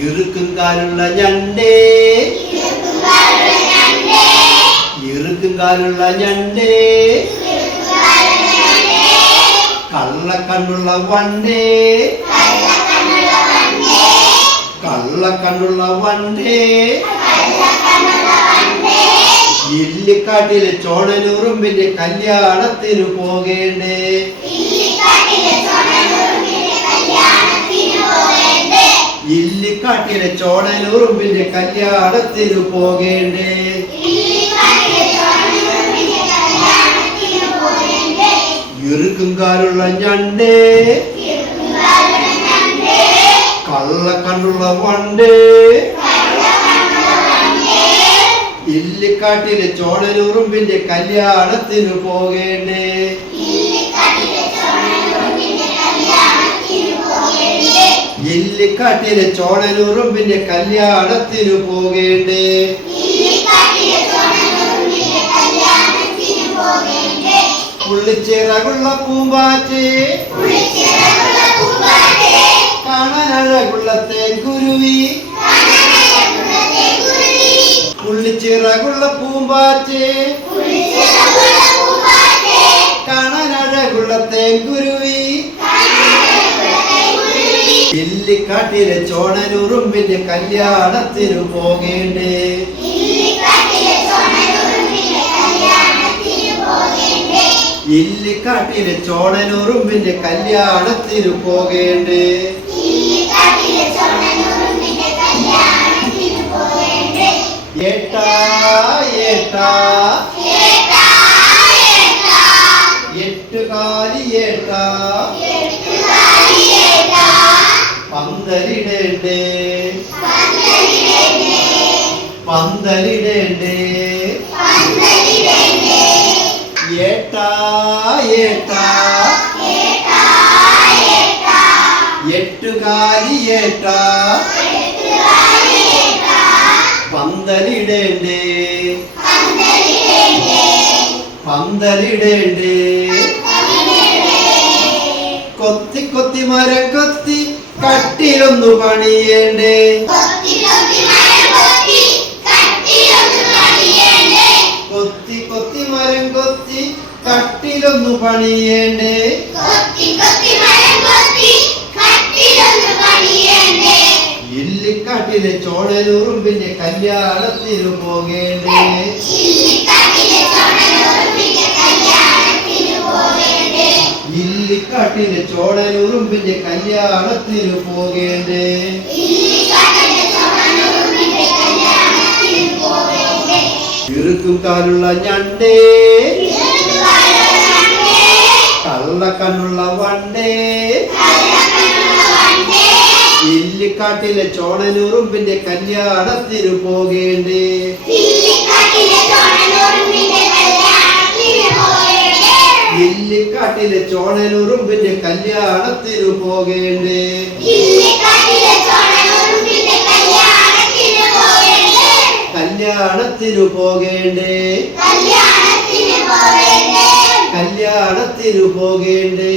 ഇറുക്കും കാലുള്ള ഞണ്ടേ. ഇറുക്കും കാലുള്ള ഞണ്ടേ. കള്ളക്കണ്ണുള്ള വണ്ടേ. കള്ളക്കണ്ണുള്ള വണ്ടേ. ഇല്ലിക്കാട്ടിലെ ചോണനുറുമ്പിന്റെ കല്യാണത്തിന് പോകേണ്ടേ. ഇല്ലിക്കാട്ടിലെ ചോണനുറുമ്പിന്റെ കല്യാണത്തിന് പോകേണ്ടേ? ഇറുക്കും കാലുള്ള ഞണ്ടേ? കള്ളക്കണ്ണുള്ള വണ്ടേ? ഇല്ലിക്കാട്ടിലെ ചോണനുറുമ്പിന്റെ കല്യാണത്തിന് പോകേണ്ടേ? ഇല്ലിക്കാട്ടിലെ ചോണനുറുമ്പിന്റെ കല്യാണത്തിന് പോകേണ്ടേ? പുള്ളിച്ചിറകുള്ള പൂമ്പാറ്റേ? കാണാനഴകുള്ള തേൻകുരുവി? പുള്ളിച്ചിറകുള്ള പൂമ്പാറ്റേ? കാണാനഴകുള്ള തേൻകുരുവി? ഇല്ലിക്കാട്ടിലെ ചോണരുറുമ്പിന്റെ കല്യാണത്തിന് പോകേണ്ടേ? ഇല്ലിക്കാട്ടിലെ ചോണനുറുമ്പിന്റെ കല്യാണത്തിന് പോകേണ്ടേ? ഏട്ടാ ഏട്ടാ. എട്ടുകാലി ഏട്ടാ. പന്തലിടേണ്ടേ പന്തലിടേണ്ടേ ഏട്ടാ ഏട്ടാ. പന്തലിടേണ്ടേ? കൊത്തി കൊത്തി മരം കൊത്തി കട്ടിലൊന്നു പണിയേണ്ടേ? കൊത്തി കൊത്തി മരം കൊത്തി കട്ടിലൊന്നു പണിയേണ്ടേ? ഇല്ലിക്കാട്ടിലെ ചോഴലുറുമ്പിന്റെ കല്യാണത്തിന് പോകേണ്ടേ? ഇല്ലിക്കാട്ടിലെ ചോടനുറുമ്പിന്റെ കല്യാണത്തിന് പോകേണ്ടേ? ഇറുക്കും കാലുള്ള ഞണ്ടേ? കള്ളക്കണ്ണുള്ള വണ്ടേ? ഇല്ലിക്കാട്ടിലെ ചോണനുറുമ്പിന്റെ കല്യാണത്തിന് പോകേണ്ടേ? ഇല്ലിക്കാട്ടിലെ ചോണനുറുമ്പിന്റെ കല്യാണത്തിന് പോകേണ്ടേ? കല്യാണത്തിനു പോകേണ്ടേ? കല്യാണത്തിനു പോകേണ്ടേ?